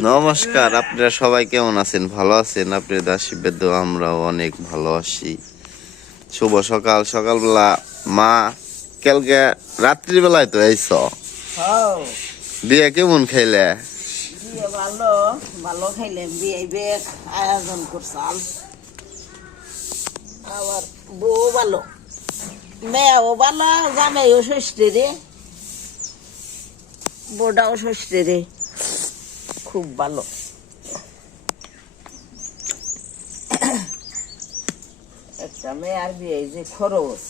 নমস্কার আপনারা সবাই কেমন আছেন? ভালো আছেন? আপনাদের আশীর্বাদ আমরাও অনেক ভালো আছি। শুভ সকাল। সকালবেলা মা কালকে রাত্রিবেলায় তো আইস হও বিয়ে কেমন খাইলে? ভালো ভালো খাইলাম। বিয়ে আয়োজন করছাল। আবার বউ ভালো। মেয়েও ভালো জামাইও ষষ্ঠী রে। বউটাও সস্তে রে। খুব ভালো। একটা মেয়ের বিয়ে যে খরচ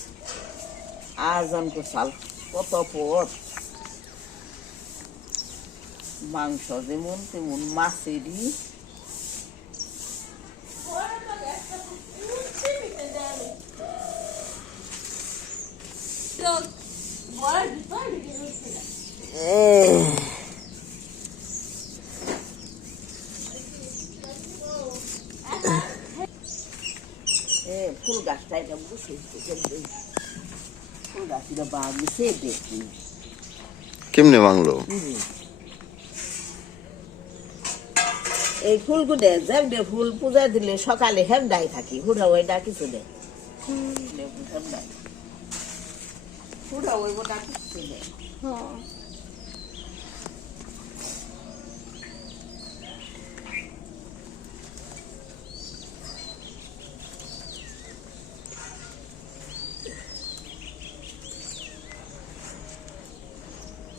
আয়োজন করছাল কত পথ মাংস যেমন তেমন মাছেরই গাছটা এটা বসে ফুল গাছটা বাগিছে দেখি কেমনে বাংলো এই ফুলগুলো যেমনি ফুল পূজা দিলে সকালে হেমদাই থাকি হুড়া ওই ডাকি চলে হেমদাই হুড়া ওই ডাকি চলে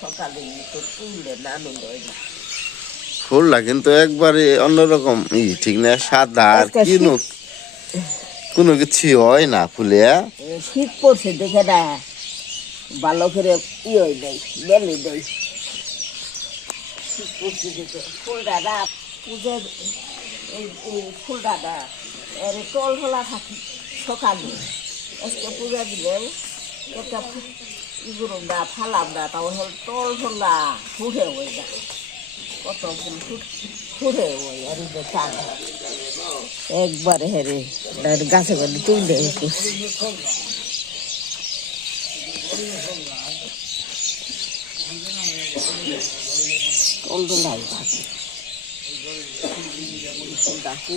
সকালে তো তুলে না ফুলটা কিন্তু একবারে অন্যরকম। ই ঠিক না সাদা আর কোনো কিছু হয় না ফুলে শীত পড়ছে দেখে না। ভালো করে ই হয়ে দেয় বেলে দেয় শীত পড়ছে দেখে ফুলটা না পূজার এই এই ফুলটা না এর টল ঢোলা থাকি সকালে। আজকে পূজা দিলে একটা ইগুলো না ফালাম না তাও হল টল ঢোলা ফুটে হয়ে যায় কত ফুট- হয়ে আর যে একবারে হেরে গাছে করে তুললে একটু টলটো নাই থাকে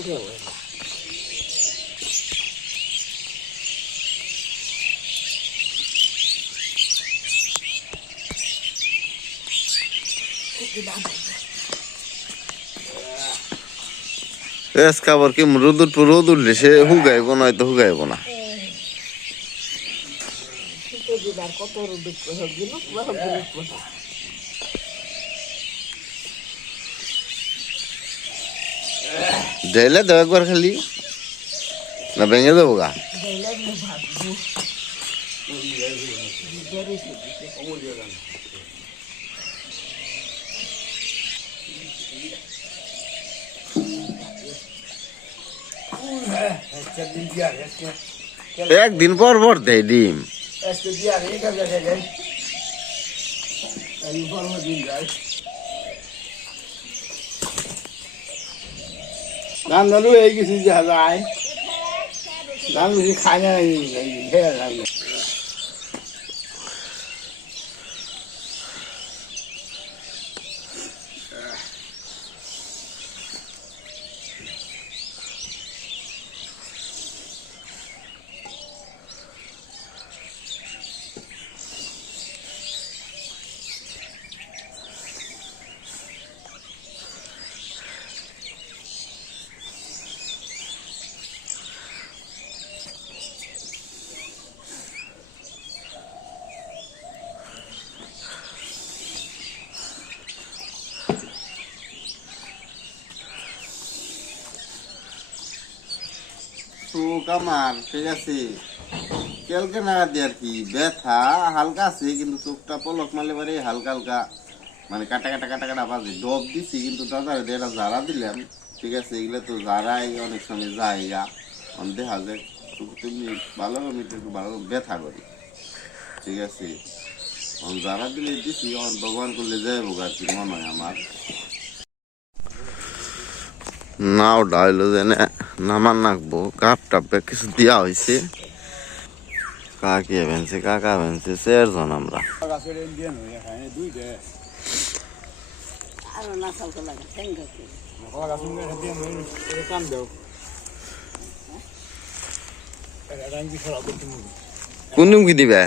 ফুলটা ফুটে এস খাবার কি রোদ উঠবো রোদ উঠলে সে হুগাইব না হয়তো হুগাইব না কত রোদ যাইলে দেও একবার খালি না ভেঙে দেবো গা. একদিন পর পর দেয় ডিম Este. El informe de India. ধান ধরু এই কিছু দেখা যায় ধান বেশি খায় না খেয়ে আমার ঠিক আছে? কেলকে নাগাদ দিয়ে আর কি, ব্যথা, হালকা আছে, কিন্তু চোখটা পলক মারলে পারে হালকা হালকা মানে কাটা কাটা কাটা কাটা বাজে। ডব দিছি, কিন্তু দাদা এটা জারা দিলাম, ঠিক আছে? এগুলো তো জারাই অনেক সময় যায় গা দেখা যায় তুমি ভালো মিটার একটু ভালো ব্যথা করি, ঠিক আছে? অন জারা দিলে দিছি ভগবান করলে যাইব আর কি, মনে হয় আমার। নাও ডাইলো যেনে নামান নাকবো কাপ টাপে কিছু দেওয়া হয়েছে কাকে ভেনছে কাকা ভেনছে চারজন আমরা। কোন কি দিবে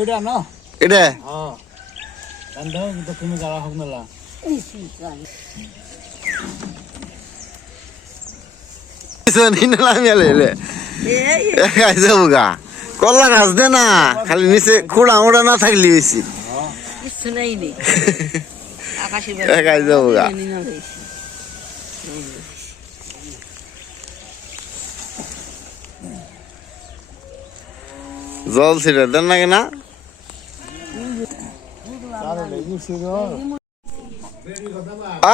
এটা না এটা হ্যাঁ তুমি যারা হোক না এই শীতকালে। আমি আলে এই একাই গা। কল্লা গাছ দে না খালি নিচে খুঁড়া মুড়া না থাকলি গা। জল ছিটে দেন নাকি না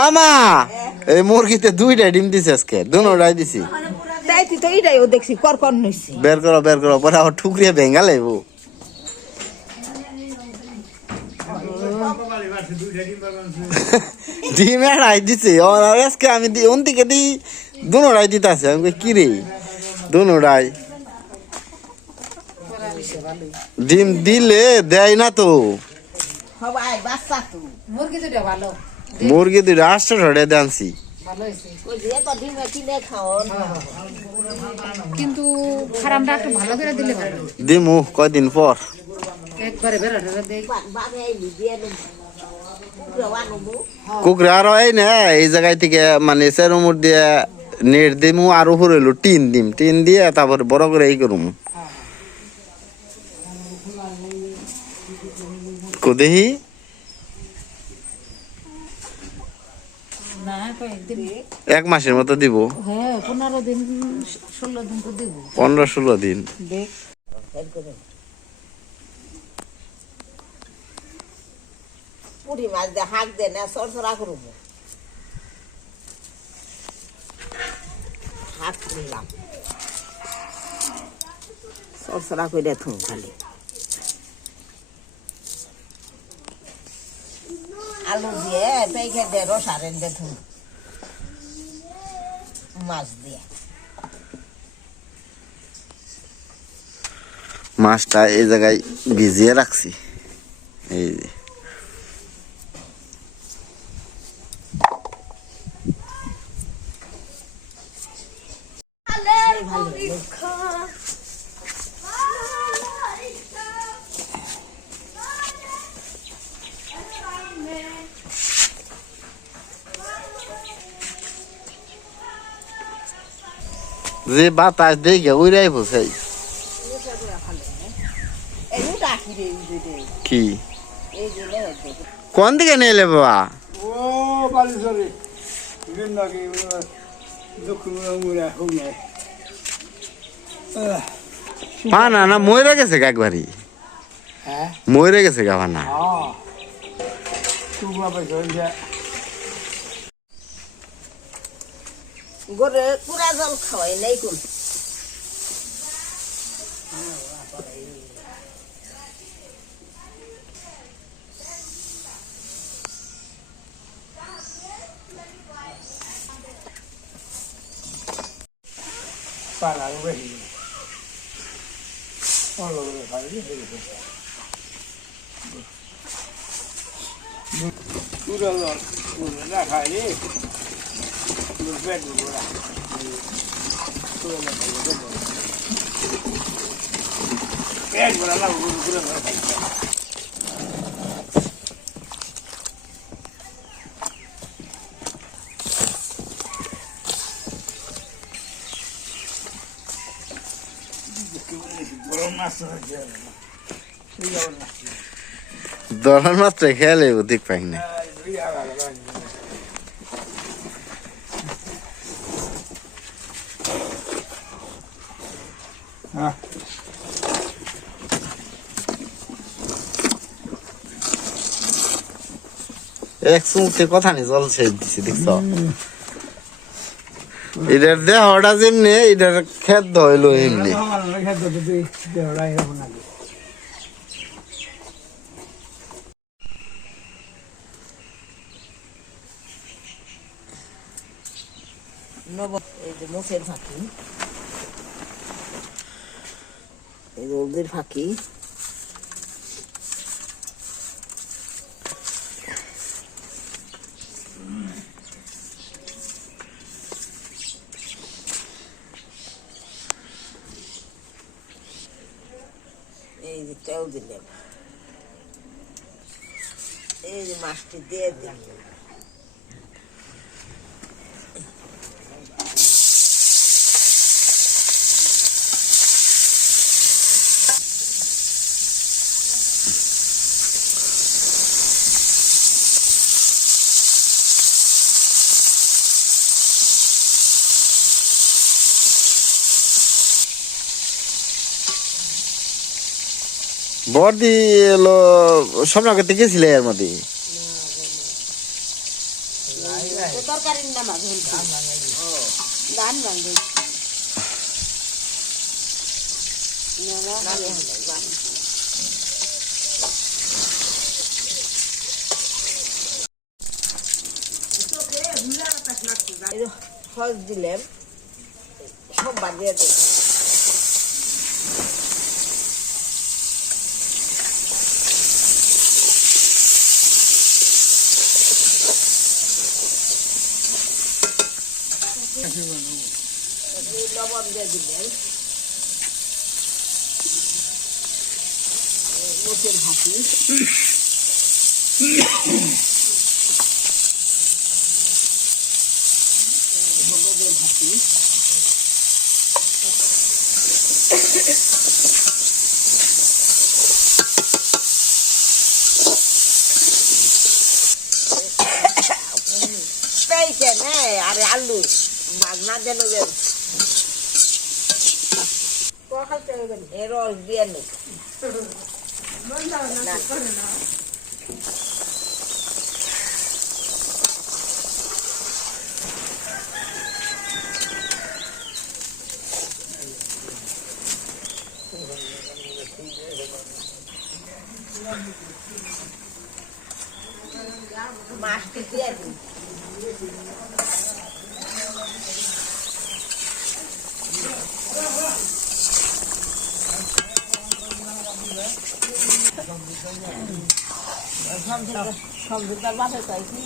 আমা এই মুরগিতে দুইটা ডিম দিছে আজকে দুটাই দিছি। তুই তো এইটাই ও দেখছি কর কর নইছি বের করো বের করো পরে আবার ঠুকরিয়ে ভেঙ্গা লাইব। ডিম এড়াই দিছে আর আজকে আমি দি ওন থেকে দি দুটাই দিতে আছে আমি কই, কি রে দুটাই ডিম দিলে দেয় না তো। সবাই বাচ্চা তো মুরগি দুটো আটশো ঠড়ে দানছি ভালো হয়েছে। কিন্তু খারাপটা একটু ভালো করে দিলে ভালো। দিমু কয়দিন পর? একবারে বেড়া টেরা দেই। কুকুরে এই না এই জায়গায় থেকে মানে চেরুমুর দিয়ে নেট দিমু আর উপরে হলো টিন দিম। টিন দিয়ে তারপরে বড় করে এই করুম। কোদেহি না কয়েকদিন এক মাসের মতো দিব। হ্যাঁ পনেরো দিন ষোলো দিন তো দেবো। পনেরো ষোলো দিন। পুরি মাছ দিয়ে হাঁক দে না সরসরা করব হাঁক করলাম সরসরা করে থুম খালি। আলু দিয়ে পেঁকে দে রসারেন দে থুম। মাছ দিয়ে মাছটা এই জায়গায় ভিজিয়ে রাখছি। এই যে। যে বাতাস দেখে উড়াই বসাই কি। কোন দিকে নিয়ে এলে বাবা? পানা না মরে গেছে গা একবারই? হ্যাঁ? মরে গেছে গা পানা হ্যাঁ তুমরা পাইছো যে গরে পুরা জল খাওয়াই নাই কোন. Oh, ra khai đi. Tú vet rồi là. Tú là phải vet rồi. Vet rồi là lâu rồi, tú là phải. বড় মাছ হয়েছে সেই যাওয়ার মাছ দলার মাত্র খেয়ালে অধিক পাই না এক চুমুতে কথা নেই, জল দেখছ? এটার দেহটা যেমনি, এটার খেদ হইল এমনি। মোষের ফাঁকি। এই ফাঁকি। তেল দিলাম এই মাছটি দিয়ে দিলাম বর্দি এলো স্বপ্নকে দেখেছিলে এর মধ্যে? সব বাজিয়ে দেব লবণ দিয়ে দিলেন। মুখের ভাতি হলুদের আরে আলু। যেন দেন এ রস দিয়ে মাছটি দিয়ে দিন বাপে কয় কি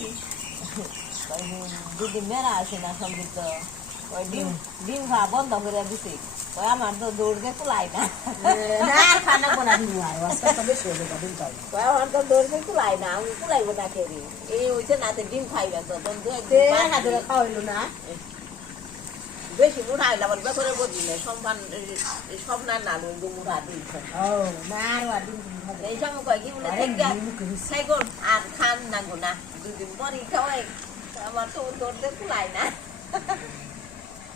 দিদি মেরা আছে না সমঝুত ওই ডিম ডিম খাওয়া বন্ধ করে দিছে ওই আমার তো দৌড়তে কুলাই না খানা কোনা ডিম হয় কয় আমার তো দৌড়তে কুলাই না আমি কুলাইবো না খেয়ে এই হইছে না তো ডিম খাইবে তো সম্মান সব না না লুঙ্গু মুঠা দিয়েছে এই সময় কয় কি বলে সাইকল আর খান না গো না দুদিন পরই খাওয়াই আমার তো দৌড়তে কুলাই না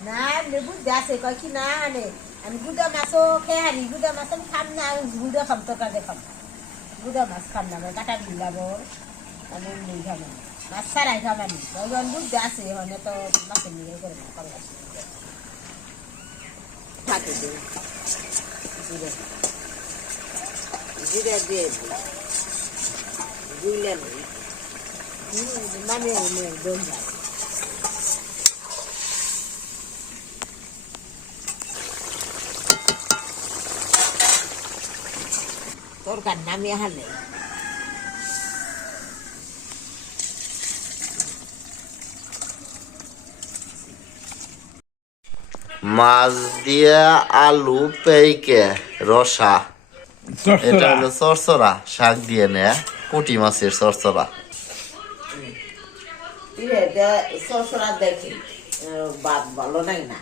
না এমনি বুঝতে আছে কয় কি না আনে আমি গুদা মাছও খেয়ে আনি গুদা মাছ আমি খাম না আমি গুদা খাম তরকারি খাম গুদা মাছ খাম না আমি কাটা বিলাব আমি খাম মাছ ছাড়াই খাম আমি যখন বুঝতে আছে হনে তো মাছের নিয়ে করে না করব থাকে জিরে দিয়ে দিই। বুঝলেন মানে তরকার হালে মাছ দিয়ে আলু পেইকে রসা। এটা হলো চরচরা শাক দিয়ে নে পুটি মাছের চরচরা পিঠে দেখি। বাদ ভালো নাই না।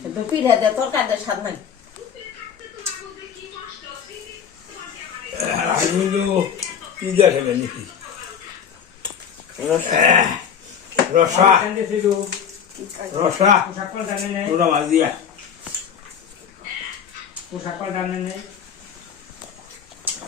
কিন্তু পিঠে স্বাদ নাই দেখে নাকি রসা। রসা। দিয়া পোশাক পাল্টানো নেই।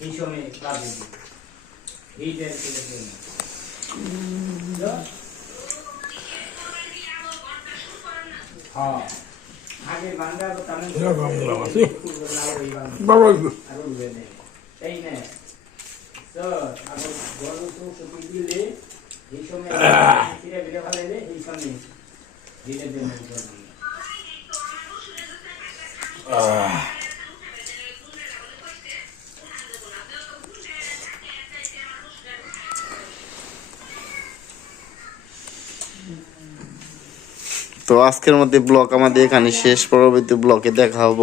এই সময় দিব এইটার বুঝছ? হ্যাঁ। আগের বাংলা তামিল এরকম আছে? ওই আর উঠবে না। তাই না। তো আবার ঘর চৌষট্টি দিলে এই সময় ফিরে এই সময় ধীরে ধীরে তো আজকের মধ্যে ব্লগ আমাদের এখানে শেষ। পরবর্তী ব্লগে দেখা হব।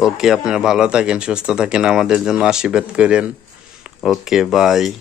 ওকে, আপনারা ভালো থাকেন, সুস্থ থাকেন। আমাদের জন্য আশীর্বাদ করেন। Okay, bye.